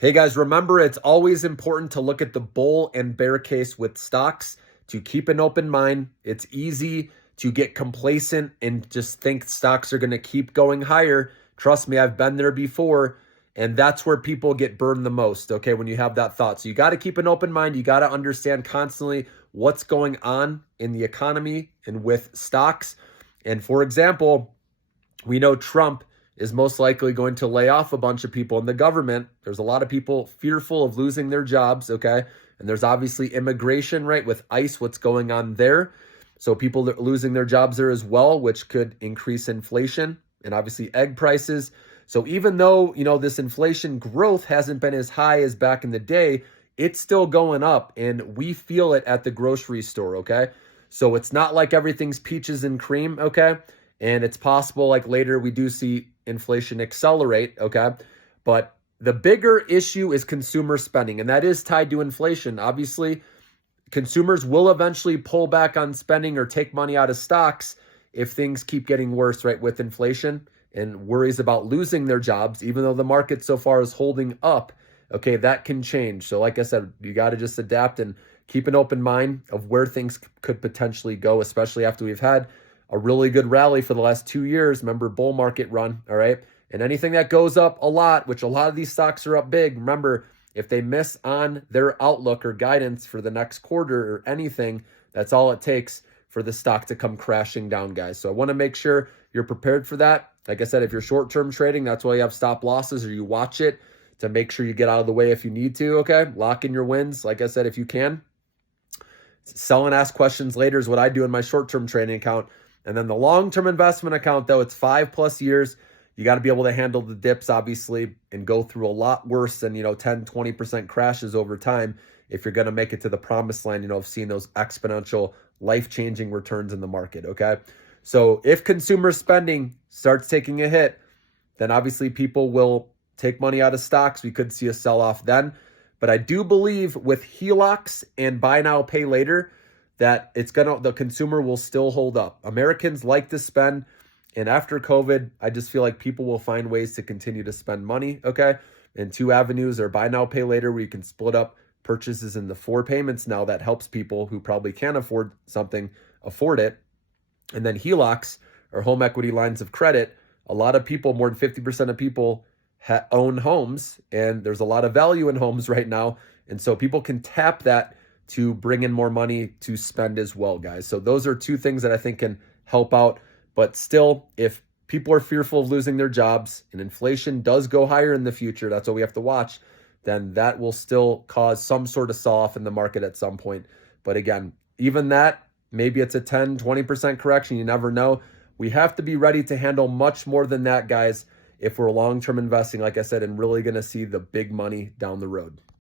Hey guys, remember it's always important to look at the bull and bear case with stocks to keep an open mind. It's easy to get complacent and just think stocks are going to keep going higher. Trust me, I've been there before, and that's where people get burned the most, okay, when you have that thought. So you got to keep an open mind. You got to understand constantly what's going on in the economy and with stocks. And for example, we know Trump is most likely going to lay off a bunch of people in the government. There's a lot of people fearful of losing their jobs, okay? And there's obviously immigration, right, with ICE, what's going on there. So people are losing their jobs there as well, which could increase inflation and obviously egg prices. So even though, this inflation growth hasn't been as high as back in the day, it's still going up and we feel it at the grocery store, okay? So it's not like everything's peaches and cream, okay? And it's possible like later we do see inflation accelerate, okay? But the bigger issue is consumer spending, and that is tied to inflation. Obviously, consumers will eventually pull back on spending or take money out of stocks if things keep getting worse, right, with inflation and worries about losing their jobs, even though the market so far is holding up. Okay, that can change. So like I said, you got to just adapt and keep an open mind of where things could potentially go, especially after we've had a really good rally for the last 2 years. Remember, bull market run, all right? And anything that goes up a lot, which a lot of these stocks are up big, remember, if they miss on their outlook or guidance for the next quarter or anything, that's all it takes for the stock to come crashing down, guys. So I want to make sure you're prepared for that. Like I said, if you're short-term trading, that's why you have stop losses or you watch it to make sure you get out of the way if you need to, okay? Lock in your wins, like I said, if you can. Sell and ask questions later is what I do in my short-term trading account. And then the long-term investment account, though, it's 5+ years. You got to be able to handle the dips, obviously, and go through a lot worse than, 10, 20% crashes over time if you're going to make it to the promised land, of seeing those exponential, life-changing returns in the market, okay? So if consumer spending starts taking a hit, then obviously people will take money out of stocks. We could see a sell-off then. But I do believe with HELOCs and buy now, pay later, that the consumer will still hold up. Americans like to spend, and after COVID, I just feel like people will find ways to continue to spend money, okay? And 2 avenues are buy now, pay later, where you can split up purchases into 4 payments now. That helps people who probably can't afford something, afford it. And then HELOCs, or home equity lines of credit. A lot of people, more than 50% of people own homes, and there's a lot of value in homes right now. And so people can tap that to bring in more money to spend as well, guys. So those are 2 things that I think can help out. But still, if people are fearful of losing their jobs and inflation does go higher in the future, that's what we have to watch, then that will still cause some sort of sell-off in the market at some point. But again, even that, maybe it's a 10, 20% correction. You never know. We have to be ready to handle much more than that, guys, if we're long-term investing, like I said, and really going to see the big money down the road.